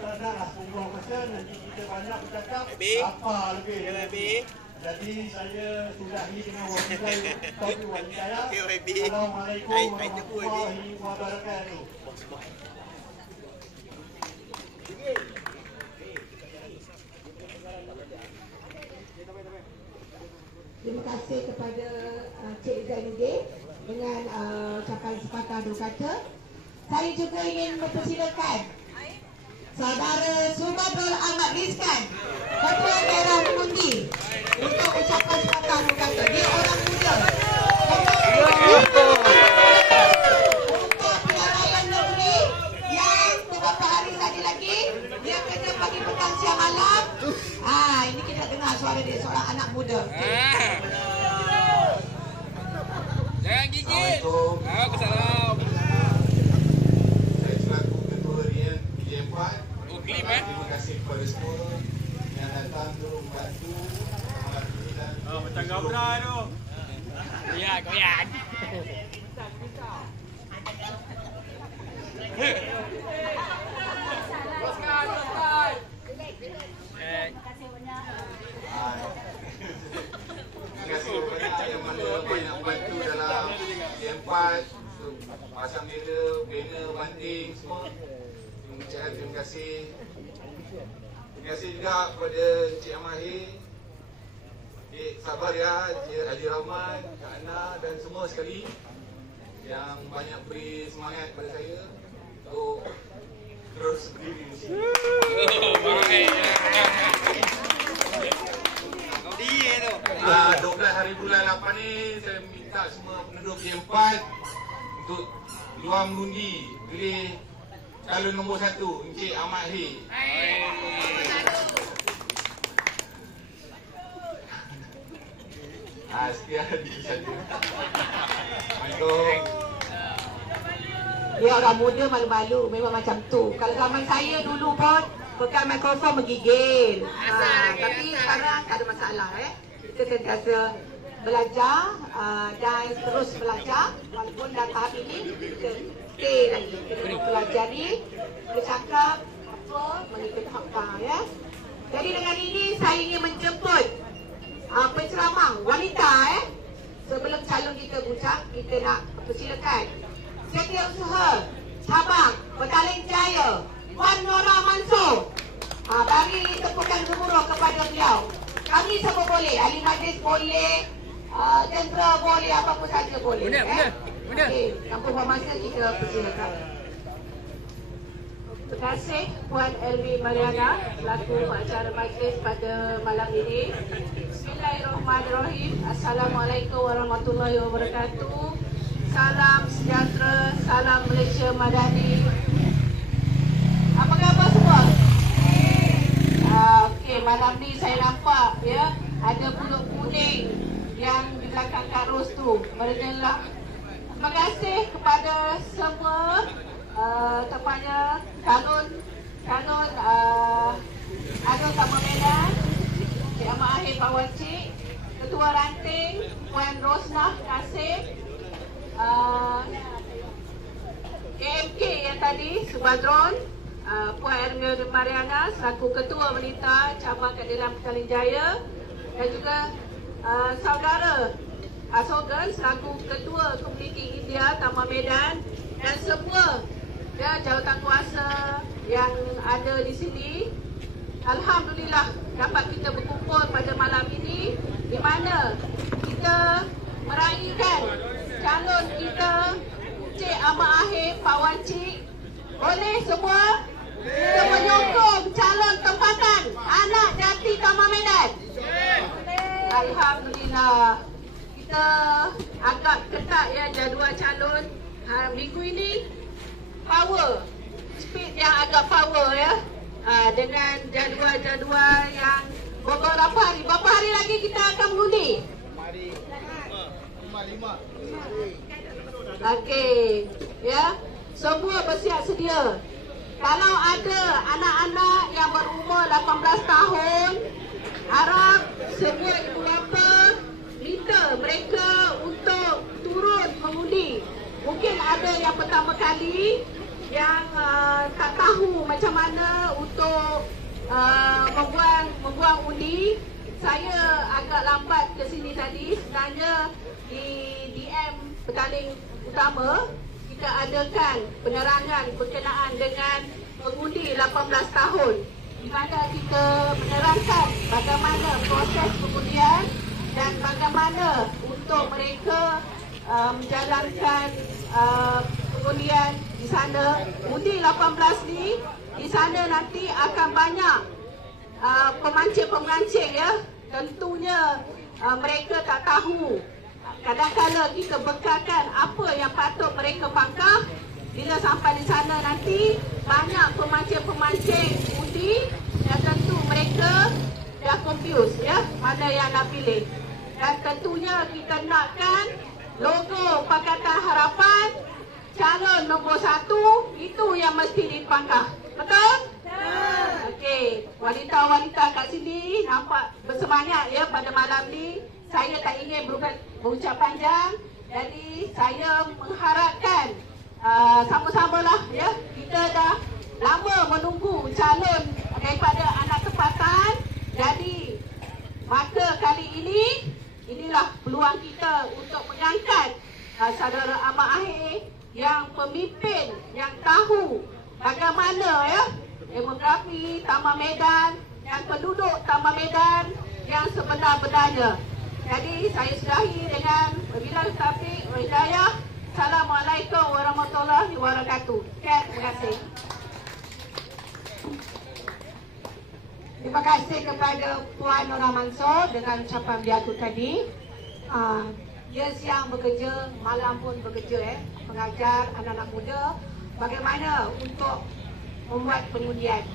tak naklah buang masa, nanti kita banyak bercakap, apa lebih. Jadi saya sudahi dengan topik wanita ya. Assalamualaikum warahmatullahi wabarakatuh. Terima kasih kepada Cik Zainuddin dengan ucapan sepatah dua kata. Saya juga ingin mempersilakan Saudara Subadrul Ahmad Rizkan, Ketua Daerah Mengundi, untuk ucapan sepatah dua kata. Dia orang muda. Untuk pilihan negeri yang beberapa hari saja lagi, dia kena pagi petang siang malam. Ini kita dengar suara dia, seorang anak muda. Jangan gigit. Waalaikumsalam. Saya selaku Ketua Harian PJ4. Terima kasih kepada semua yang datang untuk membantu. macam Gabra tu. Goyak. Teruskan. Terima kasih kepada yang mana banyak bantu dalam PJ4, pasang banner, banting semua. Terima kasih. Terima kasih juga kepada Encik Amahir, Encik Sabar ya, Encik Haji Rahman, Kak Ana dan semua sekali yang banyak beri semangat kepada saya untuk terus berdiri di sini. Kau dia tu. 12 hari bulan 8 ni saya minta semua penduduk PJ4 untuk luar mengundi pilih calon nombor 1 Encik Ahmad Hir. Sekian di satu. Dia orang muda malu-malu, memang macam tu. Kalau zaman saya dulu pun pegang mikrofon menggigil. Tapi sekarang tak ada masalah. Kita sentiasa belajar dan terus belajar. Walaupun dah tahap ini, kita stay lagi. Kita pelajari, bercakap, apa, mengikuti apa ya. Jadi dengan ini saya ingin menjemput penceramah wanita sebelum calon kita bucak, kita nak persilakan Setiausaha Cabang Petaling Jaya Puan Nora Mansur. Bagi tepukan gemuruh kepada beliau. Kami semua boleh, ahli majlis boleh, tentera boleh, apa-apa saja boleh. Okey, tanpa buang masa kita persilakan. Terima kasih Puan Elvi Mariana selaku acara majlis pada malam ini. Bismillahirrahmanirrahim. Assalamualaikum warahmatullahi wabarakatuh. Salam sejahtera, salam Malaysia Madani. Apa khabar semua? Okey, malam ni saya nampak ya ada bulu kuning yang di belakang Kak Ros tu bergelak. Terima kasih kepada semua tepatnya calon Taman Medan, Cik Ahmad Ahir Pawan Cik, Ketua Ranting Puan Rosnah Kasih, KMK yang tadi Subadron, Puan Erna Mariana selaku Ketua Wanita Cabang Keadilan Petaling Jaya, dan juga saudara Asogan selaku Ketua Komuniti India Taman Medan, dan semua jawatan kuasa yang ada di sini. Alhamdulillah dapat kita berkumpul pada malam ini di mana kita meraihkan calon kita Cik Ahmad Ahir Pawan Cik. Boleh semua kita menyokong calon tempatan anak jati Taman Medan. Alhamdulillah kita agak ketat ya jadual calon minggu ini. Power, speed yang agak power ya, dengan jadual-jadual yang beberapa hari. Berapa hari lagi kita akan mengundi? 5. Okey, ya, semua bersiap sedia. Kalau ada anak-anak yang berumur 18 tahun, harap semua ibu bapa minta mereka untuk turun mengundi. Mungkin ada yang pertama kali yang tak tahu macam mana untuk untuk membuang undi. Saya agak lambat ke sini tadi. Sebenarnya di DM Petaling Utama kita adakan penerangan berkenaan dengan pengundi 18 tahun, di mana kita menerangkan bagaimana proses pengundian dan bagaimana untuk mereka menjalankan pengundian di sana. Undi 18 ni di sana nanti akan banyak pemancing-pemancing ya. Tentunya mereka tak tahu. Kadang-kadang kita bekalkan apa yang patut mereka pangkah. Bila sampai di sana nanti banyak pemancing-pemancing undi dan tentu mereka dah confused ya, mana yang nak pilih. Dan tentunya kita nakkan logo Pakatan Harapan calon nombor 1 itu yang mesti dipangkah. Betul? Okey, wanita-wanita kat sini nampak bersemangat ya pada malam ni. Saya tak ingin berucap panjang. Jadi saya mengharapkan sama-samalah ya, kita dah lama menunggu calon daripada anak tempatan. Jadi maka kali ini inilah peluang kita untuk mengangkat saudara Ahmad Ahir yang pemimpin yang tahu bagaimana ya demografi Taman Medan dan penduduk Taman Medan yang sebenar-benarnya. Jadi saya sudahi dengan wabillahi taufiq wal hidayah. Assalamualaikum warahmatullahi wabarakatuh. Terima kasih. Terima kasih kepada Puan Nora Mansor dengan ucapan beliau tadi. Dia siang bekerja, malam pun bekerja mengajar anak-anak muda bagaimana untuk membuat pengundian.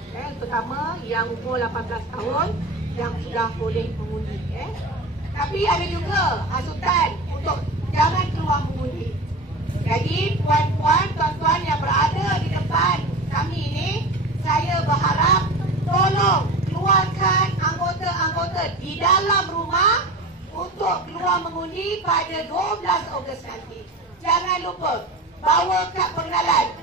Pertama yang umur 18 tahun yang sudah boleh mengundi. Tapi ada juga hasutan untuk jangan keluar mengundi. Jadi puan-puan, tuan-tuan yang berada di depan kami ini, saya berharap tolong keluarkan anggota-anggota di dalam rumah untuk keluar mengundi pada 12 Ogos nanti. Jangan lupa bawa kad pengenalan.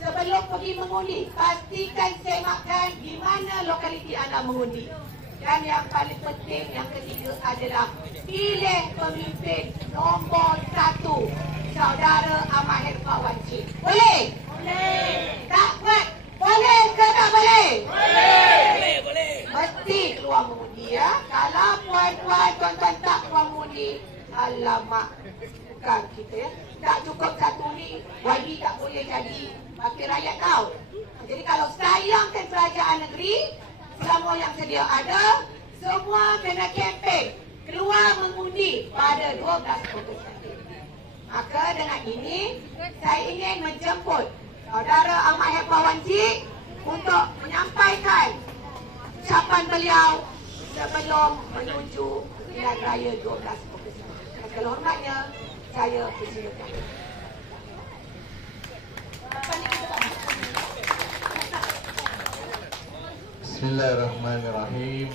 Sebelum pergi mengundi, pastikan semakkan di mana lokaliti anda mengundi. Dan yang paling penting, yang ketiga adalah pilih pemimpin nombor 1, saudara Ahmad Hermawan Cik. Boleh? Boleh. Tak buat? Boleh ke tak boleh? Boleh. Boleh. Mesti keluar mengundi ya. Kalau puan-puan, tuan-tuan tak keluar mengundi, alamak, bukan kita ya. Tak cukup satu ni, YB tak boleh jadi wakil rakyat tahu. Jadi kalau sayangkan kerajaan negeri, semua yang sedia ada, semua kena kempen keluar mengundi pada 12 Ogos nanti. Maka dengan ini, saya ingin menjemput saudara Ahmad Hermawan Cik untuk menyampaikan ucapan beliau sebelum menuju pilihan raya 12 Ogos. Dengan segala hormatnya, saya persilakan. Bismillahirrahmanirrahim.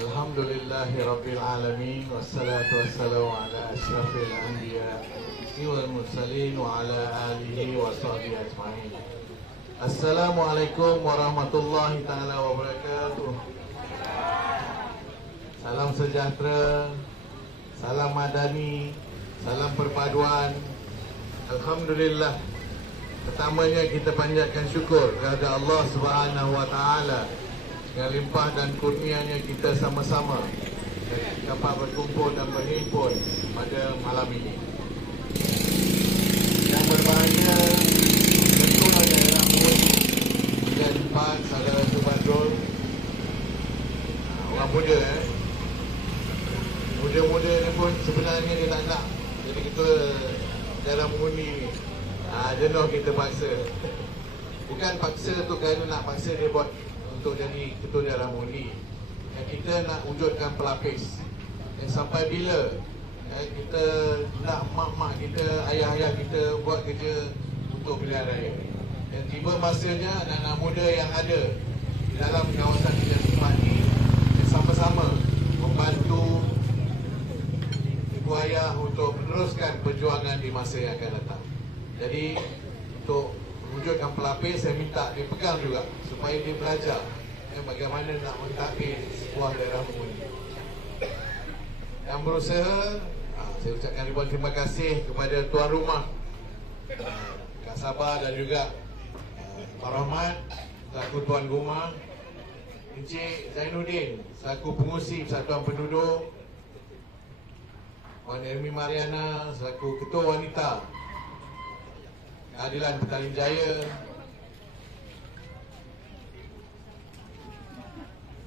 Alhamdulillahirrabbilalamin. Wassalatu wassalamu ala ashrafil anbiya wal mursalin wa ala alihi wa sahbihi ajma'in. Assalamualaikum warahmatullahi ta'ala wabarakatuh. Salam sejahtera, salam madani, salam perpaduan. Alhamdulillah. Pertamanya kita panjatkan syukur kepada Allah Subhanahu wa taala dengan limpah dan kurnianya kita sama-sama dapat berkumpul dan berhimpun pada malam ini. Yang berbahagia tentulah daerah dan Pak saudara Subadrul, orang muda muda-muda ni pun sebenarnya dia tak nak. Jadi kita dalam mengundi jenuh kita paksa. Bukan paksa tu kerana nak paksa dia buat untuk jadi ketua dalam undi. Kita nak wujudkan pelapis. Sampai bila kita nak mak-mak kita, ayah-ayah kita buat kerja untuk pilihan raya. Dan tiba masanya anak-anak muda yang ada di dalam kawasan yang tempati sama-sama membantu ibu ayah untuk meneruskan perjuangan di masa yang akan datang. Jadi untuk wujudkan pelapis, saya minta dia pegang juga supaya dia belajar bagaimana nak mentadbir sebuah daerah mengundi. Yang berusaha, saya ucapkan ribuan terima kasih kepada tuan rumah Kak Sabah dan juga Pak Rahmat selaku tuan rumah, Encik Zainuddin selaku pengurusi Persatuan Penduduk, Puan Ermi Mariana selaku Ketua Wanita Keadilan Petaling Jaya,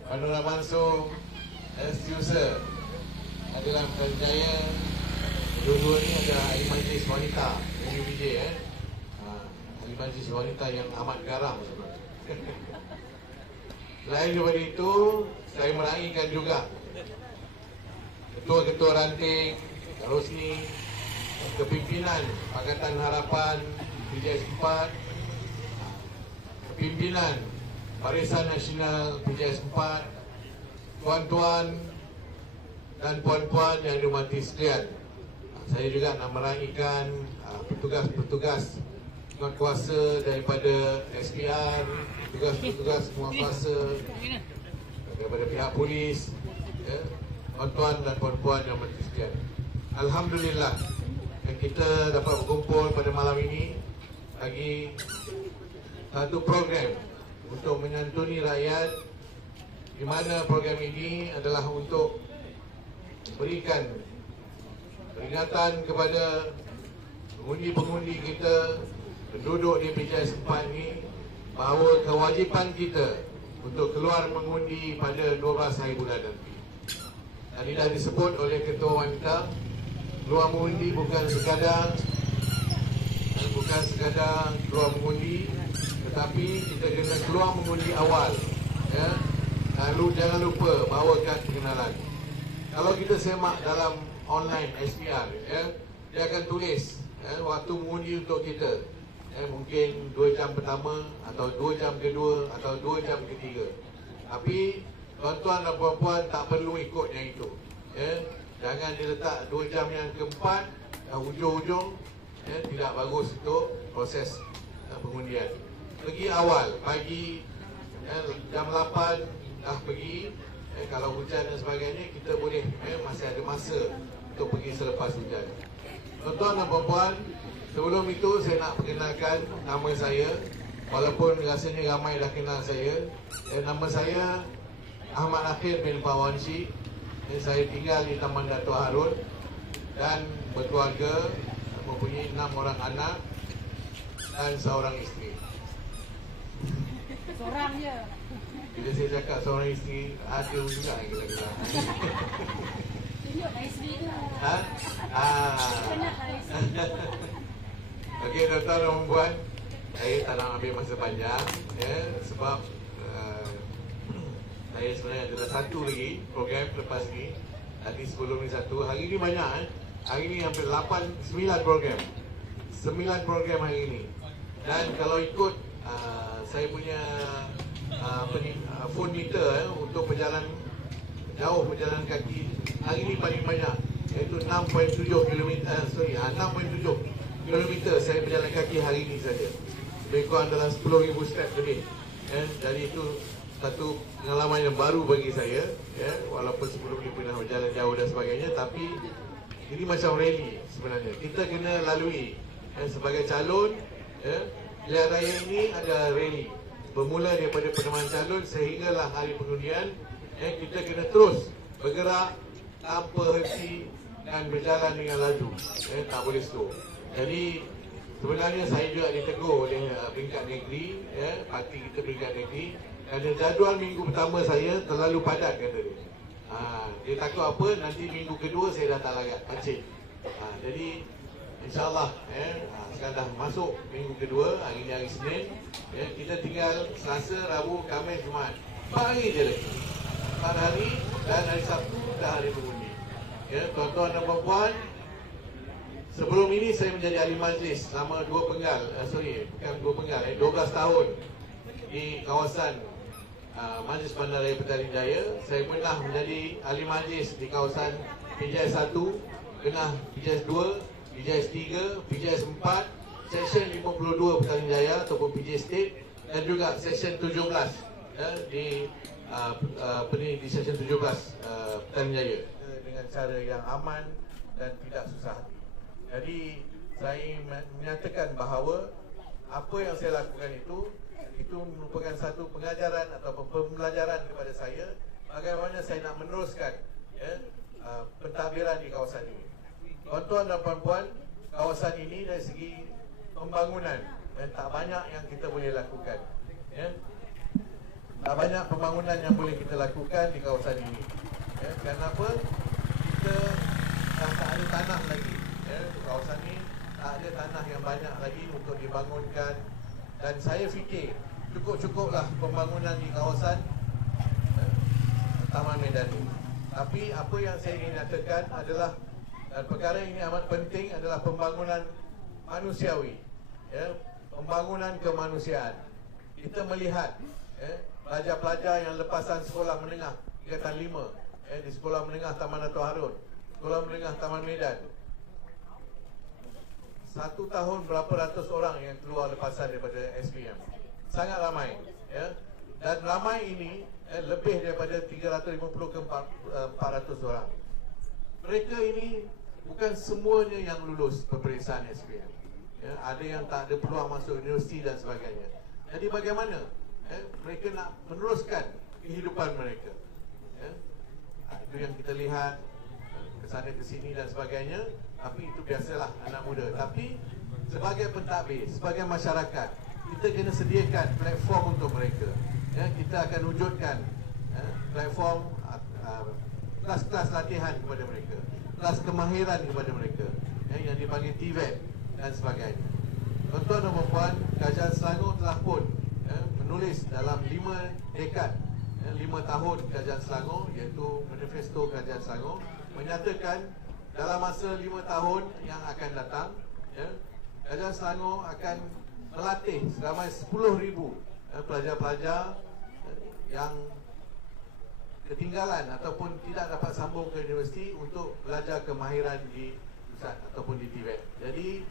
Puan Nura Mansur User Keadilan Petaling Jaya. Dua-dua ni ada ahli majlis wanita MUBJ ahli majlis wanita yang amat garam sebenarnya. Selain daripada itu, saya meraihkan juga ketua-ketua ranting Rosni, kepimpinan Pakatan Harapan PJS 4, kepimpinan Barisan Nasional PJS 4, tuan-tuan dan puan-puan yang dihormati sekalian. Saya juga nak meraihkan petugas-petugas kuasa daripada SPR, petugas-petugas penguasa daripada pihak polis, tuan-tuan dan puan-puan yang dihormati sekalian. Alhamdulillah kita dapat berkumpul pada malam ini bagi satu program untuk menyantuni rakyat, di mana program ini adalah untuk berikan peringatan kepada pengundi-pengundi kita, penduduk di PJS 4 ini, bahawa kewajipan kita untuk keluar mengundi pada 12 hari bulan nanti. Tadi dah disebut oleh Ketua Wanita, keluar mengundi bukan sekadar keluar mengundi, tetapi kita kena keluar mengundi awal, ya. Lalu jangan lupa bawakan pengenalan. Kalau kita semak dalam online SPR, ya, dia akan tulis waktu mengundi untuk kita, mungkin 2 jam pertama atau 2 jam kedua atau 2 jam ketiga. Tapi tuan-tuan dan puan-puan tak perlu ikut yang itu, ya. Jangan diletak 2 jam yang keempat hujung-hujung, ya, tidak bagus untuk proses pengundian. Pergi awal, pagi, jam 8 dah pergi. Kalau hujan dan sebagainya, kita boleh, masih ada masa untuk pergi selepas hujan. Tuan-tuan dan puan-puan, sebelum itu saya nak perkenalkan nama saya. Walaupun rasanya ramai dah kenal saya, nama saya Ahmad Akhir bin Pawansi. Saya tinggal di Taman Dato' Harun dan berkeluarga, mempunyai 6 orang anak dan seorang isteri. Seorang je. Bila saya cakap seorang isteri, ada juga yang kita kenal. Tunjuk lah isteri tu. Ha? Okey, tuan-tuan dan puan, saya tak nak ambil masa panjang, ya, sebab saya sebenarnya ada satu lagi program lepas ni. Tadi sebelum ni satu, hari ni banyak, hari ni hampir 9 program. 9 program hari ni. Dan kalau ikut saya punya phone meter, untuk berjalan jauh, berjalan kaki, hari ni paling banyak, iaitu 6.7 km saya berjalan kaki hari ni saja. Lebih kurang dalam 10,000 step lebih. Jadi itu satu pengalaman yang baru bagi saya, ya, walaupun sebelum ni pernah berjalan jauh dan sebagainya, tapi ini macam rally sebenarnya. Kita kena lalui, sebagai calon, ya, pilihan raya ini ada rally. Bermula daripada penentuan calon sehinggalah hari pengundian, kita kena terus bergerak tanpa henti dan berjalan dengan laju, tak boleh slow. Jadi sebenarnya saya juga ditegur oleh peringkat negeri, parti kita peringkat negeri, kerana jadual minggu pertama saya terlalu padat, kata dia. Dia takut apa, nanti minggu kedua saya dah tak larat, pancing. Jadi InsyaAllah, sekarang dah masuk minggu kedua, hari ni hari Senin, kita tinggal Selasa, Rabu, Khamis, Jumaat. 4 hari je lagi. 4 hari dan hari Sabtu dah hari pengundi. Tuan-tuan dan puan-puan, sebelum ini saya menjadi ahli majlis selama 12 tahun di kawasan Majlis Bandaraya Petaling Jaya. Saya pernah menjadi ahli majlis di kawasan PJS 1, pernah PJS 2, PJS 3, PJS 4, Seksyen 52 Petaling Jaya ataupun PJ Estate, dan juga Seksyen 17 di Seksyen 17 Petaling Jaya dengan cara yang aman dan tidak susah hati. Jadi saya menyatakan bahawa apa yang saya lakukan itu merupakan satu pengajaran atau pembelajaran kepada saya bagaimana saya nak meneruskan pentadbiran di kawasan ini. Tuan-tuan dan puan-puan, kawasan ini dari segi pembangunan tak banyak yang kita boleh lakukan. Tak banyak pembangunan yang boleh kita lakukan di kawasan ini. Kenapa? Kita tak ada tanah lagi. Kawasan ini tak ada tanah yang banyak lagi untuk dibangunkan. Dan saya fikir cukup-cukuplah pembangunan di kawasan Taman Medan ini. Tapi apa yang saya ingin nyatakan adalah, dan perkara ini amat penting, adalah pembangunan manusiawi, pembangunan kemanusiaan. Kita melihat pelajar-pelajar yang lepasan sekolah menengah tingkatan 5 di sekolah menengah Taman Dato' Harun, sekolah menengah Taman Medan. 1 tahun berapa ratus orang yang keluar lepasan daripada SPM. Sangat ramai, dan ramai ini lebih daripada 350 ke 400 orang. Mereka ini bukan semuanya yang lulus peperiksaan SPM. Ada yang tak ada peluang masuk universiti dan sebagainya. Jadi bagaimana mereka nak meneruskan kehidupan mereka? Itu yang kita lihat ke sana ke sini dan sebagainya. Tapi itu biasalah anak muda. Tapi sebagai pentadbir, sebagai masyarakat, kita kena sediakan platform untuk mereka. Kita akan wujudkan platform kelas-kelas latihan kepada mereka, kelas kemahiran kepada mereka, yang dipanggil TVET dan sebagainya. Tuan-tuan dan puan-puan, Kerajaan Selangor telah pun menulis dalam 5 dekad, 5 tahun Kerajaan Selangor, iaitu Manifesto Kerajaan Selangor, menyatakan dalam masa 5 tahun yang akan datang, Kerajaan Selangor akan melatih seramai 10,000 pelajar-pelajar yang ketinggalan ataupun tidak dapat sambung ke universiti untuk belajar kemahiran di pusat ataupun di TVET. Jadi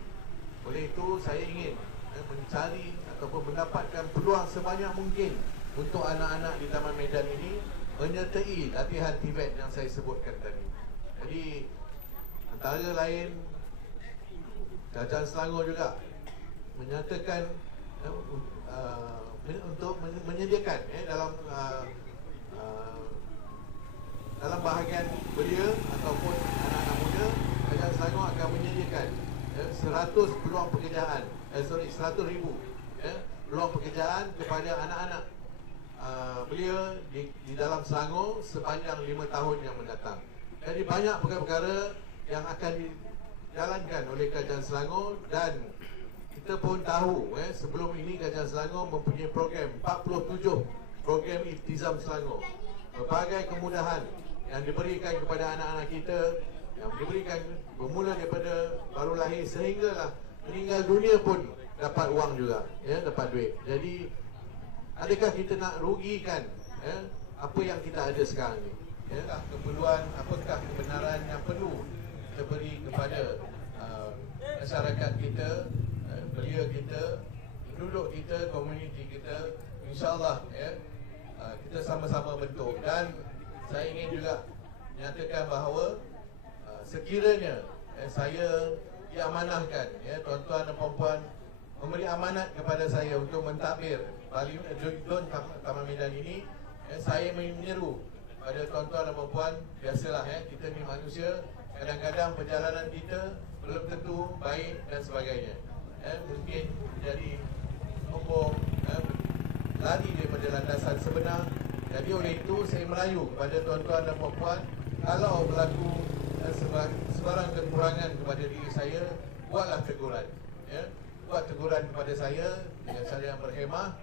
oleh itu saya ingin mencari ataupun mendapatkan peluang sebanyak mungkin untuk anak-anak di Taman Medan ini menyertai latihan TVET yang saya sebutkan tadi. Jadi antara lain Kerajaan Selangor juga menyatakan untuk menyediakan dalam bahagian belia ataupun anak-anak muda, Kerajaan Selangor akan menyediakan 100 peluang pekerjaan, 100,000 peluang pekerjaan kepada anak-anak belia di dalam Selangor sepanjang 5 tahun yang mendatang. Jadi banyak perkara-perkara yang akan dijalankan oleh Kerajaan Selangor, dan kita pun tahu sebelum ini Kerajaan Selangor mempunyai program 47 program Iftizam Selangor. Berbagai kemudahan yang diberikan kepada anak-anak kita, yang diberikan bermula daripada baru lahir sehinggalah meninggal dunia pun dapat wang juga, dapat duit. Jadi adakah kita nak rugikan apa yang kita ada sekarang ni? Keperluan, apakah kebenaran yang perlu kita beri kepada masyarakat kita, belia kita, penduduk kita, komuniti kita, insyaAllah kita sama-sama bentuk. Dan saya ingin juga menyatakan bahawa sekiranya saya diamanahkan, tuan-tuan dan puan-puan memberi amanat kepada saya untuk mentadbir Parlimen Taman Medan ini, saya menyeru pada tuan-tuan dan puan-puan, biasalah kita ni manusia, kadang-kadang perjalanan kita belum tentu baik dan sebagainya. Mungkin jadi sombong, lari daripada landasan sebenar. Jadi oleh itu saya merayu kepada tuan-tuan dan puan-puan, kalau berlaku sebarang kekurangan kepada diri saya, buatlah teguran. Buat teguran kepada saya dengan cara yang berhemah.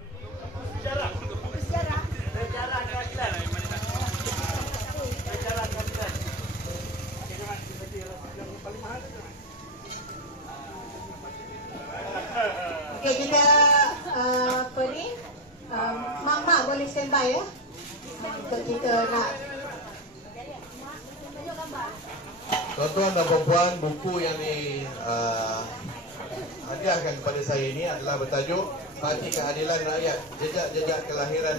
Sejarah keadilan. Sejarah keadilan. Okey, kita apa ni? Mama boleh standby ya. Untuk kita nak Tuan-tuan dan puan-puan, buku yang hadiahkan kepada saya ini adalah bertajuk Parti Keadilan Rakyat, Jejak-jejak Kelahiran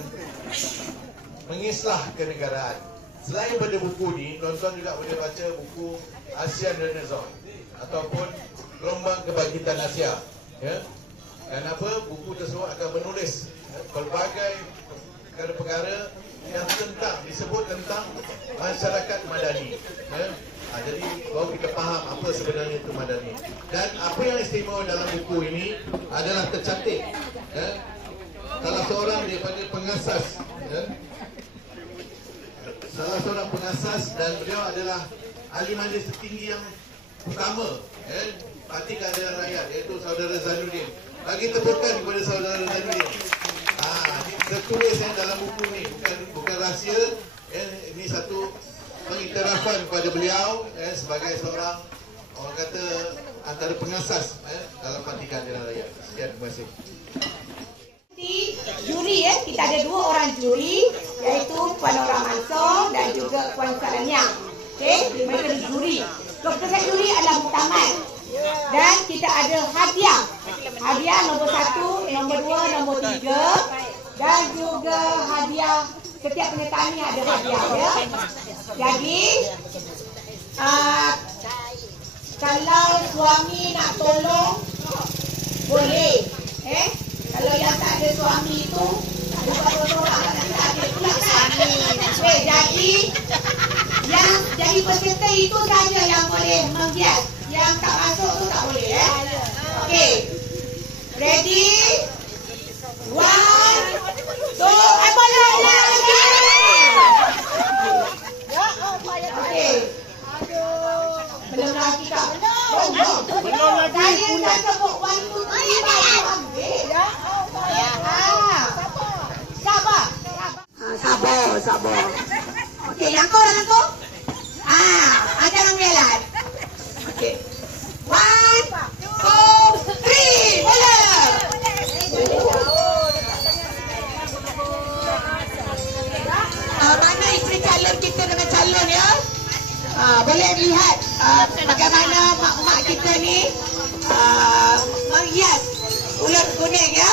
Mengislah Kenegaraan. Selain pada buku ni, tuan-tuan juga boleh baca buku ASEAN Renaissance ataupun Gelombang Kebangkitan Asia. Ya. Dan apa? Buku tersebut akan menulis pelbagai perkara-perkara yang disebut tentang masyarakat madani. Ya. Jadi baru kita faham apa sebenarnya itu madani. Dan apa yang istimewa dalam buku ini adalah tercantik. Ya. Salah seorang daripada pengasas. Ya. Salah seorang pengasas dan beliau adalah ahli majlis tertinggi yang pertama Parti Keadilan Rakyat, iaitu Saudara Zainuddin. Bagi tepukan kepada Saudara Zainuddin. Tertulis dalam buku ni, bukan rahsia. Ini satu pengiktirafan kepada beliau sebagai seorang, orang kata, antara pengasas dalam Parti Keadilan Rakyat. Sekian, terima kasih. Juri kita ada 2 orang juri, iaitu Puan Nora Mansor dan juga Puan Salaniang. Okey, mereka di juri. Keputusan juri adalah muktamad. Dan kita ada hadiah. Hadiah nombor 1, nombor 2, nombor 3 dan juga hadiah, setiap penyertaan ni ada hadiah ya. Jadi kalau suami nak tolong boleh. Kalau yang tak ada suami itu, ada orang nanti ada pula suami. Jadi jadi peserta itu saja yang boleh menghias. Yang tak masuk tu tak boleh. Okey. Ready? 1, 2, boleh lagi. Okey. Belum lagi tak? Belum lagi. Saya dah sebut 1, 2, 3. Sabar. Okey, yang kau dah tu? Jangan gelak. Okey. 1, 2, 3, bola. Mana isteri calon kita dengan calon ya? Boleh lihat bagaimana mak-mak kita ni menghias ular kuning ya.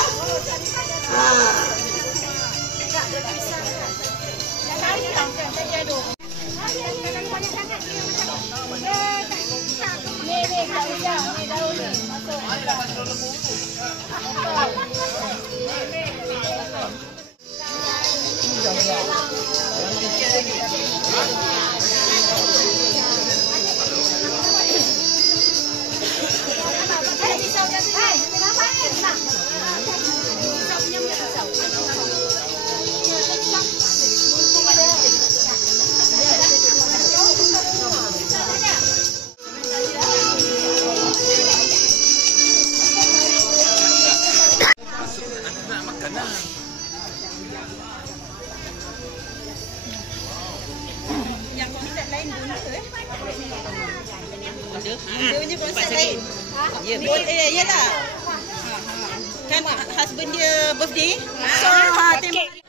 Dia punya konsep lain. Yalah. Kan husband dia birthday. So tembak